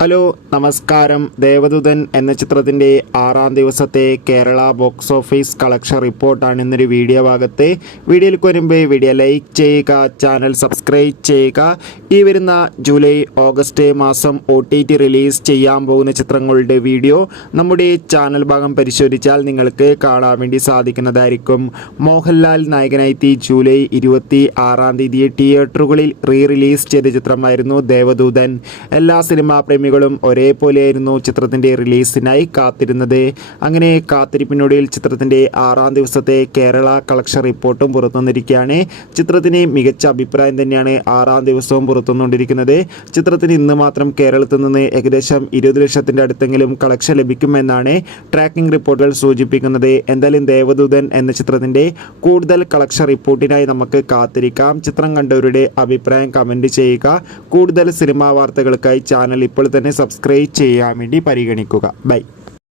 Hello നമസ്കാരം. ദേവദൂതൻ എന്ന ചിത്രത്തിൻ്റെ 6ാം ദിവസത്തെ കേരള ബോക്സ് ഓഫീസ് കളക്ഷൻ റിപ്പോർട്ടാണ് ഇന്നൊരു വീഡിയോ ഭാഗത്ത്. വീഡിയോയിൽ വരുമ്പോൾ വീഡിയോ ലൈക്ക് ചെയ്യുക, ചാനൽ സബ്സ്ക്രൈബ് ചെയ്യുക. ഈ വരുന്ന ജൂലൈ ഓഗസ്റ്റ് മാസം OTT റിലീസ് ചെയ്യാൻ പോകുന്ന ചിത്രങ്ങളുടെ വീഡിയോ നമ്മുടെ ചാനൽ ഭാഗം പരിശോധിച്ചാൽ നിങ്ങൾക്ക് കാണാൻ വേണ്ടി സാധിക്കുന്നതായിരിക്കും. മോഹൻലാൽ നായകനായി ജൂലൈ 26-ാം തീയതി തിയേറ്ററുകളിൽ റിലീസ് ചെയ്ത ചിത്രമായിരുന്നു ദേവദൂതൻ. എല്ലാ സിനിമാ പ്രേമികളും ഒരേപോലെയായിരുന്നു ചിത്രത്തിൻ്റെ റിലീസിനായി കാത്തിരുന്നത്. അങ്ങനെ കാത്തിരിപ്പിനൊടുവിൽ ചിത്രത്തിൻ്റെ 6ാം ദിവസത്തെ കേരള കളക്ഷൻ റിപ്പോർട്ടും പുറത്തുവന്നിരിക്കുകയാണ്. ചിത്രത്തിന് മികച്ച അഭിപ്രായം തന്നെയാണ് 6ാം ദിവസവും പുറത്തുവന്നുകൊണ്ടിരിക്കുന്നത്. ചിത്രത്തിന് ഇന്ന് മാത്രം കേരളത്തിൽ നിന്ന് ഏകദേശം 20 ലക്ഷത്തിൻ്റെ അടുത്തെങ്കിലും കളക്ഷൻ ലഭിക്കുമെന്നാണ് ട്രാക്കിംഗ് റിപ്പോർട്ടുകൾ സൂചിപ്പിക്കുന്നത്. എന്തായാലും ദേവദൂതൻ എന്ന ചിത്രത്തിൻ്റെ കൂടുതൽ കളക്ഷൻ റിപ്പോർട്ടിനായി നമുക്ക് കാത്തിരിക്കാം. ചിത്രം കണ്ടവരുടെ അഭിപ്രായം കമൻറ്റ് ചെയ്യുക. കൂടുതൽ സിനിമാ വാർത്തകൾക്കായി ചാനൽ ഇപ്പോൾ തന്നെ സബ്സ്ക്രൈബ് ചെയ്യാൻ വേണ്ടി പരിഗണിക്കുക. ബൈ.